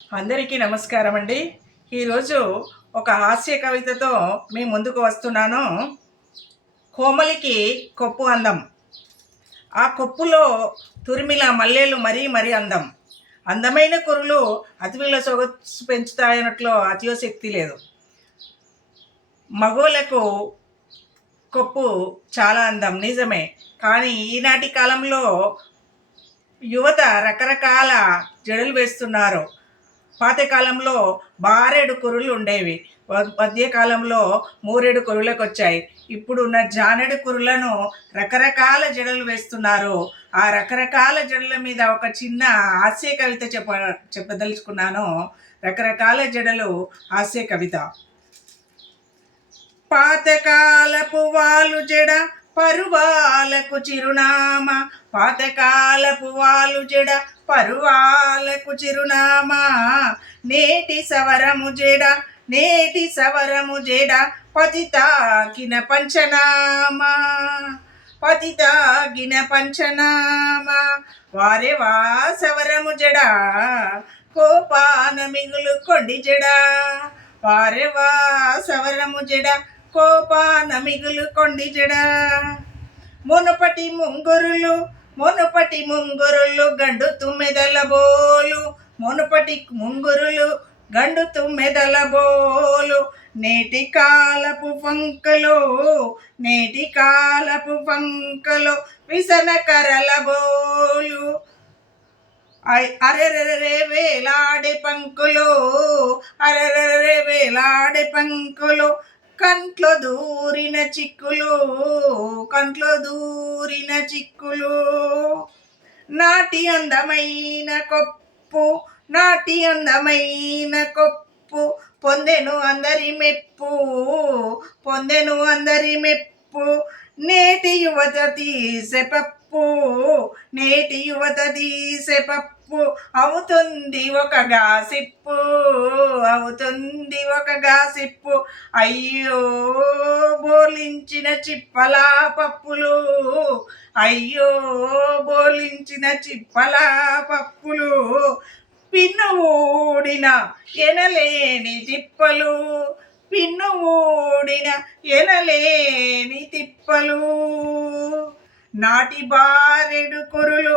అందరికీ నమస్కారం అండి. ఈరోజు ఒక హాస్య కవితతో మీ ముందుకు వస్తున్నాను. కోమలికి కొప్పు అందం. ఆ కొప్పులో తురిమిల మల్లెలు మరీ మరీ అందం. అందమైన కురులు అతివిల సొగసు పెంచుతాయనట్లో అతిశక్తి లేదు. మగోళ్ళకు కొప్పు చాలా అందం నిజమే. కానీ ఈనాటి కాలంలో యువత రకరకాల జడలు వేస్తున్నారు. పాతకాలంలో బారెడు కురులు ఉండేవి, మధ్యకాలంలో మూరెడు కురులకు వచ్చాయి. ఇప్పుడున్న జానెడు కురులను రకరకాల జడలు వేస్తున్నారు. ఆ రకరకాల జడల మీద ఒక చిన్న హాస్య కవిత చెప్పదలుచుకున్నాను. రకరకాల జడలు హాస్య కవిత. పాతకాలపు వాలు జడ పరువాలకు చిరునామా, పాతకాలపు వాలు జడ పరువాలకు చిరునామా, నేటి సవరము జడ పతితాకిన పంచనామా, పతితాకిన పంచనామా. వారే వా సవరము జడ కోపాన మిగులు కొండి జడ, వారే వా సవరము జడ కోపాన మిగులు కొండి జడ. మునుపటి ముంగురులు గండు తుమ్మెదల బోలు, మునుపటి ముంగురులు గండు తుమ్మెదల బోలు, నేటి కాలపు పంకలు విసన కరల బోలు, అరెరెరే వేలాడే పంకులు, అరెరెరే వేలాడే పంకులు, కంట్లో దూరిన చిక్కులు, నాటి అందమైన కొప్పు పొందెను అందరి మెప్పు, నేటి యువత తీసే పప్పు అవుతుంది ఒక గాసిప్పు, అయ్యో బోలించిన చిప్పలా పప్పులు, పిన్ను ఊడిన ఎనలేని తిప్పలు, నాటి బారెడు కురులు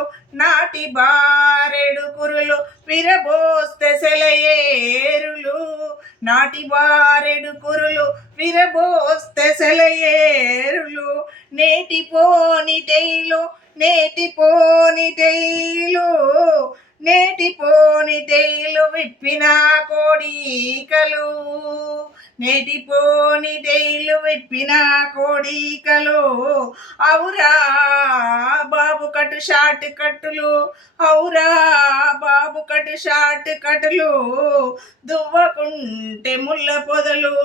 విరబోస్తే సెలయేరులు, నాటి బారెడు కురులు విరబోస్తే సెలయేరులు, నేటి పోనిటైలు విప్పిన కోడికలు, అవురా బాబు కట్టు షార్ట్ కట్టులు, దువ్వకుంటే ముళ్ళ పొదలు.